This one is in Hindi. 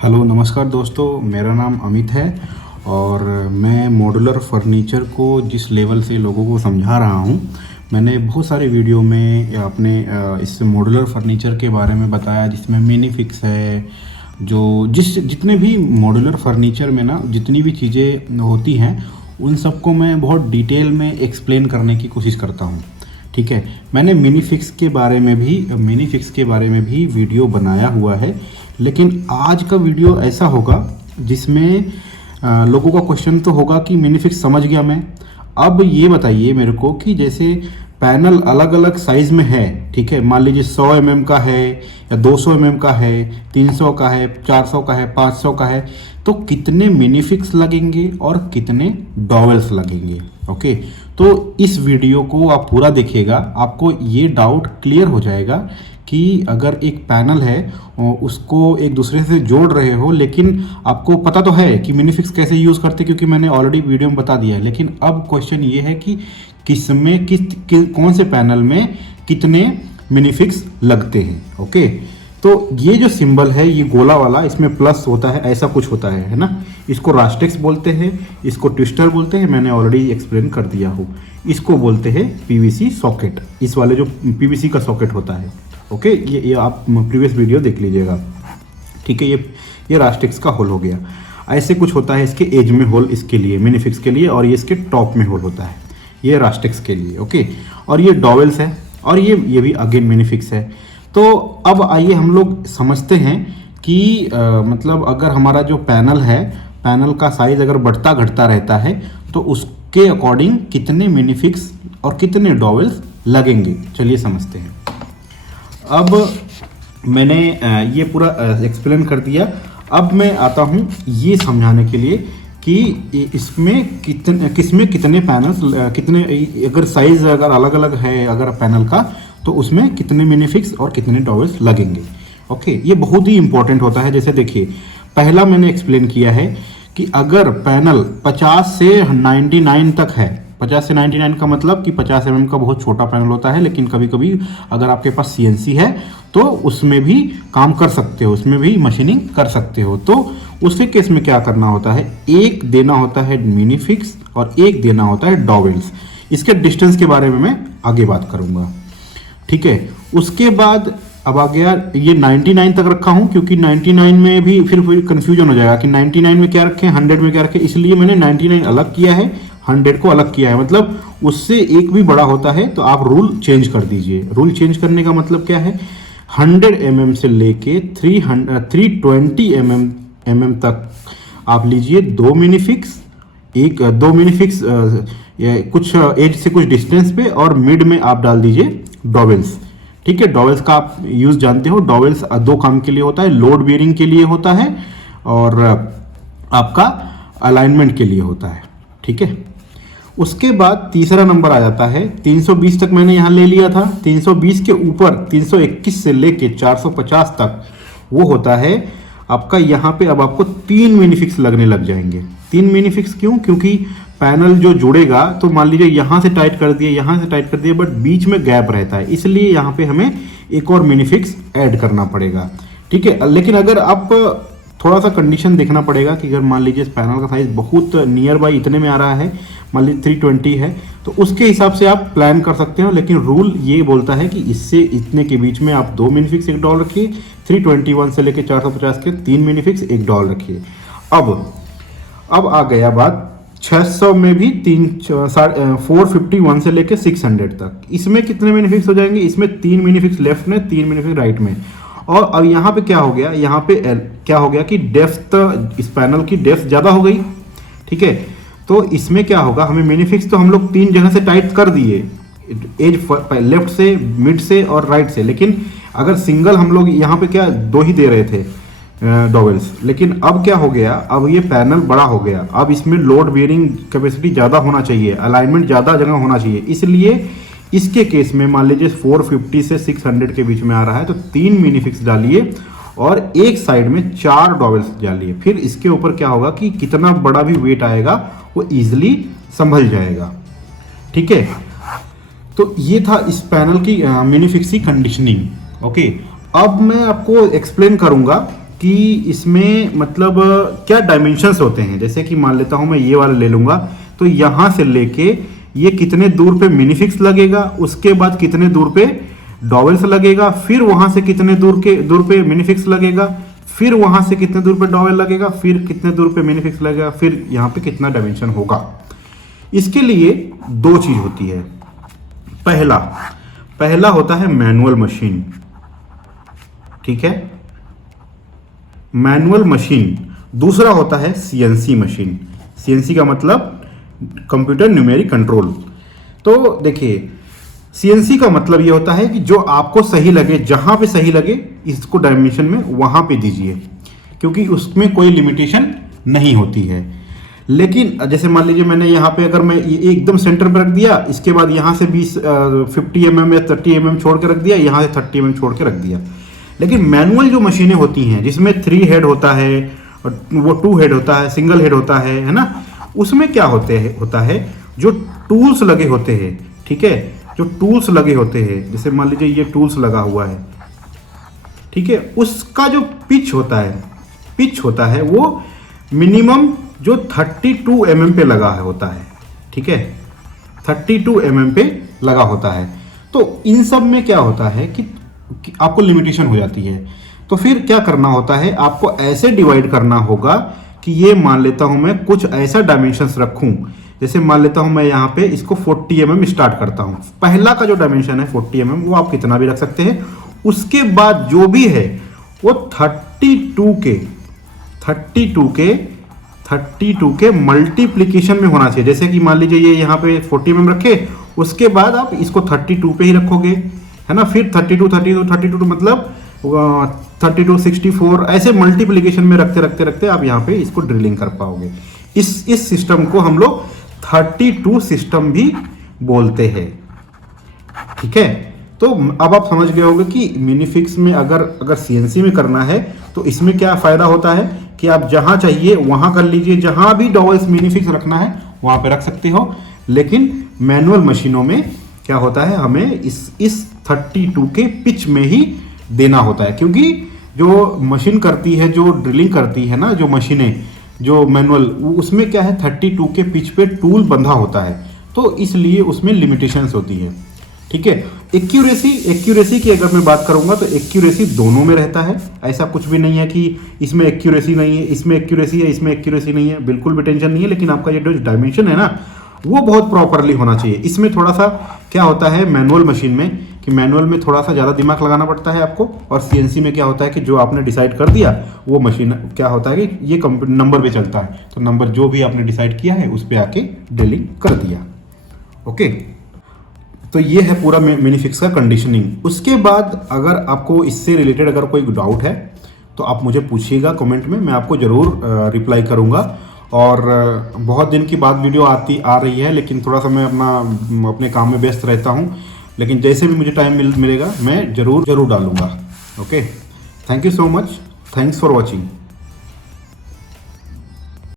हेलो नमस्कार दोस्तों, मेरा नाम अमित है और मैं मॉड्यूलर फर्नीचर को जिस लेवल से लोगों को समझा रहा हूँ, मैंने बहुत सारे वीडियो में अपने इस मॉड्यूलर फर्नीचर के बारे में बताया, जिसमें मिनी फिक्स है। जितने भी मॉड्यूलर फर्नीचर में ना जितनी भी चीज़ें होती हैं, उन सबको मैं बहुत डिटेल में एक्सप्लेन करने की कोशिश करता हूँ। ठीक है, मैंने मिनी फिक्स के बारे में भी वीडियो बनाया हुआ है, लेकिन आज का वीडियो ऐसा होगा जिसमें लोगों का क्वेश्चन तो होगा कि मिनी फिक्स समझ गया मैं। अब ये बताइए मेरे को कि जैसे पैनल अलग अलग साइज़ में है, ठीक है, मान लीजिए 100 mm का है या 200 mm का है, 300 का है, 400 का है, 500 का है, तो कितने मिनी फिक्स लगेंगे और कितने डॉवेल्स लगेंगे। ओके, तो इस वीडियो को आप पूरा देखिएगा, आपको ये डाउट क्लियर हो जाएगा कि अगर एक पैनल है उसको एक दूसरे से जोड़ रहे हो, लेकिन आपको पता तो है कि मिनी फिक्स कैसे यूज़ करते, क्योंकि मैंने ऑलरेडी वीडियो में बता दिया है। लेकिन अब क्वेश्चन ये है कि कौन से पैनल में कितने मिनी फिक्स लगते हैं। ओके, तो ये जो सिंबल है, ये गोला वाला, इसमें प्लस होता है, ऐसा कुछ होता है ना। इसको रास्टेक्स बोलते हैं, इसको ट्विस्टर बोलते हैं, मैंने ऑलरेडी एक्सप्लेन कर दिया हूँ। इसको बोलते हैं पीवीसी सॉकेट, इस वाले जो पीवीसी का सॉकेट होता है। ओके, ये आप प्रीवियस वीडियो देख लीजिएगा। ठीक है, ये रास्टेक्स का होल हो गया। ऐसे कुछ होता है इसके एज में होल, इसके लिए मिनी फिक्स के लिए, और ये इसके टॉप में होल होता है, ये रास्टेक्स के लिए। ओके, और ये डॉवेल्स है, और ये भी अगेन मिनी फिक्स है। तो अब आइए हम लोग समझते हैं कि मतलब अगर हमारा जो पैनल है, पैनल का साइज अगर बढ़ता घटता रहता है, तो उसके अकॉर्डिंग कितने मिनी फिक्स और कितने डॉवेल्स लगेंगे। चलिए समझते हैं। अब मैंने ये पूरा एक्सप्लेन कर दिया। अब मैं आता हूँ ये समझाने के लिए कि किसमें कितने पैनल्स, कितने, अगर साइज़ अगर अलग अलग है अगर पैनल का, तो उसमें कितने मिनी फिक्स और कितने डॉवेल्स लगेंगे। ओके, ये बहुत ही इंपॉर्टेंट होता है। जैसे देखिए, पहला मैंने एक्सप्लेन किया है कि अगर पैनल 50 से 99 तक है, 50 से 99 का मतलब कि 50 mm का बहुत छोटा पैनल होता है, लेकिन कभी कभी अगर आपके पास CNC है तो उसमें भी काम कर सकते हो, उसमें भी मशीनिंग कर सकते हो। तो उसके केस में क्या करना होता है, एक देना होता है मिनी फिक्स और एक देना होता है डॉवेल्स। इसके डिस्टेंस के बारे में मैं आगे बात करूंगा। ठीक है, उसके बाद अब आ गया, ये 99 तक रखा हूं क्योंकि 99 में भी फिर कंफ्यूजन हो जाएगा कि 99 में क्या रखें, 100 में क्या रखें, इसलिए मैंने 99 अलग किया है, 100 को अलग किया है। मतलब उससे एक भी बड़ा होता है तो आप रूल चेंज कर दीजिए। रूल चेंज करने का मतलब क्या है, 100 mm से लेके 320 mm तक आप लीजिए दो मिनी फिक्स, कुछ एज से कुछ डिस्टेंस पे, और मिड में आप डाल दीजिए डॉवेल्स। ठीक है, डॉवेल्स का आप यूज जानते हो। डॉवेल्स दो काम के लिए होता है, लोड बेयरिंग के लिए होता है और आपका अलाइनमेंट के लिए होता है। ठीक है, उसके बाद तीसरा नंबर आ जाता है 320 तक, मैंने यहाँ ले लिया था। 320 के ऊपर 321 से लेके 450 तक वो होता है आपका, यहाँ पे अब आपको 3 मिनी फिक्स लगने लग जाएंगे। 3 मिनी फिक्स क्यों? क्योंकि पैनल जो जुड़ेगा, तो मान लीजिए यहाँ से टाइट कर दिए, यहाँ से टाइट कर दिए, बट बीच में गैप रहता है, इसलिए यहाँ पे हमें एक और मिनी फिक्स ऐड करना पड़ेगा। ठीक है, लेकिन अगर आप थोड़ा सा कंडीशन देखना पड़ेगा कि अगर मान लीजिए पैनल का साइज बहुत नियर बाई इतने में आ रहा है, मान लीजिए 320 है, तो उसके हिसाब से आप प्लान कर सकते हो। लेकिन रूल ये बोलता है कि इससे इतने के बीच में आप 2 मिनी फिक्स एक डॉल रखिए, 321 से लेकर 450 के 3 मिनी फिक्स एक डॉल रखिए। अब आ गया बात 600 में भी 451 से लेकर 600 तक, इसमें कितने मिनी फिक्स हो जाएंगे? इसमें 3 मिनी फिक्स लेफ्ट में, 3 मिनी फिक्स राइट में। और अब यहाँ पे क्या हो गया, यहाँ पे क्या हो गया कि डेप्थ, इस पैनल की डेप्थ ज़्यादा हो गई। ठीक है, तो इसमें क्या होगा, हमें मिनी फिक्स तो हम लोग 3 जगह से टाइट कर दिए, एज लेफ्ट से, मिड से और राइट से, लेकिन अगर सिंगल हम लोग यहाँ पे क्या 2 ही दे रहे थे डॉवेल्स। लेकिन अब क्या हो गया, अब ये पैनल बड़ा हो गया, अब इसमें लोड बेयरिंग कैपेसिटी ज़्यादा होना चाहिए, अलाइनमेंट ज़्यादा जगह होना चाहिए, इसलिए इसके केस में मान लीजिए 450 से 600 के बीच में आ रहा है, तो 3 मिनी फिक्स डालिए और एक साइड में 4 डॉवेल्स डालिए। फिर इसके ऊपर क्या होगा कि कितना बड़ा भी वेट आएगा वो इजिली संभल जाएगा। ठीक है, तो ये था इस पैनल की मिनी फिक्स की कंडीशनिंग। ओके, अब मैं आपको एक्सप्लेन करूंगा कि इसमें मतलब क्या डायमेंशंस होते हैं। जैसे कि मान लेता हूं मैं ये वाला ले लूंगा, तो यहां से लेके ये कितने दूर पे मिनीफिक्स लगेगा, उसके बाद कितने दूर पे डॉवेल्स लगेगा, फिर वहां से कितने दूर पे मिनीफिक्स लगेगा, फिर वहां से कितने दूर पे डॉवेल लगेगा, फिर कितने दूर पे मिनीफिक्स लगेगा, फिर यहाँ पे कितना डायमेंशन होगा। इसके लिए दो चीज होती है। पहला होता है मैनुअल मशीन, ठीक है, मैनुअल मशीन। दूसरा होता है सीएनसी मशीन। सीएनसी का मतलब कंप्यूटर न्यूमेरिक कंट्रोल। तो देखिए, सीएनसी का मतलब ये होता है कि जो आपको सही लगे, जहां पे सही लगे इसको डायमेंशन में वहां पे दीजिए, क्योंकि उसमें कोई लिमिटेशन नहीं होती है। लेकिन जैसे मान लीजिए मैंने यहाँ पे अगर मैं ये एकदम सेंटर पर रख दिया, इसके बाद यहाँ से 50 mm या 30 mm छोड़ के रख दिया, यहाँ से 30 mm छोड़ के रख दिया। लेकिन मैनुअल जो मशीनें होती हैं जिसमें 3 हेड होता है और वो 2 हेड होता है, सिंगल हेड होता है ना, उसमें क्या होता है जो टूल्स लगे होते हैं, ठीक है, जो टूल्स लगे होते हैं, जैसे मान लीजिए ये टूल्स लगा हुआ है, ठीक है, उसका जो पिच होता है वो मिनिमम जो 32 mm पे लगा होता है, ठीक है, 32 mm पे लगा होता है। तो इन सब में क्या होता है कि आपको लिमिटेशन हो जाती है। तो फिर क्या करना होता है, आपको ऐसे डिवाइड करना होगा कि ये मान लेता हूं मैं कुछ ऐसा डायमेंशंस रखूं। जैसे मान लेता हूं मैं यहाँ पे इसको 40 mm स्टार्ट करता हूं। पहला का जो डायमेंशन है 40 mm, वो आप कितना भी रख सकते हैं। उसके बाद जो भी है वो 32 के मल्टीप्लीकेशन में होना चाहिए। जैसे कि मान लीजिए ये यहाँ पे 40 mm रखे, उसके बाद आप इसको 32 पे ही रखोगे, है ना, फिर 32 मतलब 32 64 ऐसे मल्टीप्लीकेशन में रखते आप यहाँ पे इसको ड्रिलिंग कर पाओगे। इस सिस्टम को हम लोग 32 सिस्टम भी बोलते हैं, ठीक है। तो अब आप समझ गए होंगे कि मिनीफिक्स में अगर सीएनसी में करना है तो इसमें क्या फायदा होता है कि आप जहां चाहिए वहां कर लीजिए, जहां भी डॉवेल्स मिनीफिक्स रखना है वहां पे रख सकते हो। लेकिन मैनुअल मशीनों में क्या होता है, हमें इस 32 के पिच में ही देना होता है, क्योंकि जो मशीन करती है, जो ड्रिलिंग करती है ना, जो मशीनें जो मैनुअल, उसमें क्या है 32 के पिच पे टूल बंधा होता है, तो इसलिए उसमें लिमिटेशंस होती है, ठीक है। एक्यूरेसी की अगर मैं बात करूंगा तो एक्यूरेसी दोनों में रहता है। ऐसा कुछ भी नहीं है कि इसमें एक्यूरेसी नहीं है, इसमें एक्यूरेसी है, इसमें एक्यूरेसी नहीं है, बिल्कुल भी टेंशन नहीं है। लेकिन आपका ये जो डायमेंशन है ना, वो बहुत प्रॉपरली होना चाहिए। इसमें थोड़ा सा क्या होता है मैनुअल मशीन में कि मैनुअल में थोड़ा सा ज़्यादा दिमाग लगाना पड़ता है आपको, और सीएनसी में क्या होता है कि जो आपने डिसाइड कर दिया वो मशीन क्या होता है कि ये नंबर पे चलता है, तो नंबर जो भी आपने डिसाइड किया है उस पर आके ड्रिलिंग कर दिया। ओके, तो ये है पूरा मिनीफिक्स का कंडीशनिंग। उसके बाद अगर आपको इससे रिलेटेड अगर कोई डाउट है तो आप मुझे पूछिएगा कमेंट में, मैं आपको ज़रूर रिप्लाई करूँगा। और बहुत दिन की बाद वीडियो आ रही है, लेकिन थोड़ा सा मैं अपने काम में व्यस्त रहता हूँ, लेकिन जैसे भी मुझे टाइम मिलेगा मैं ज़रूर डालूँगा। Okay, thank you so much, thanks for watching.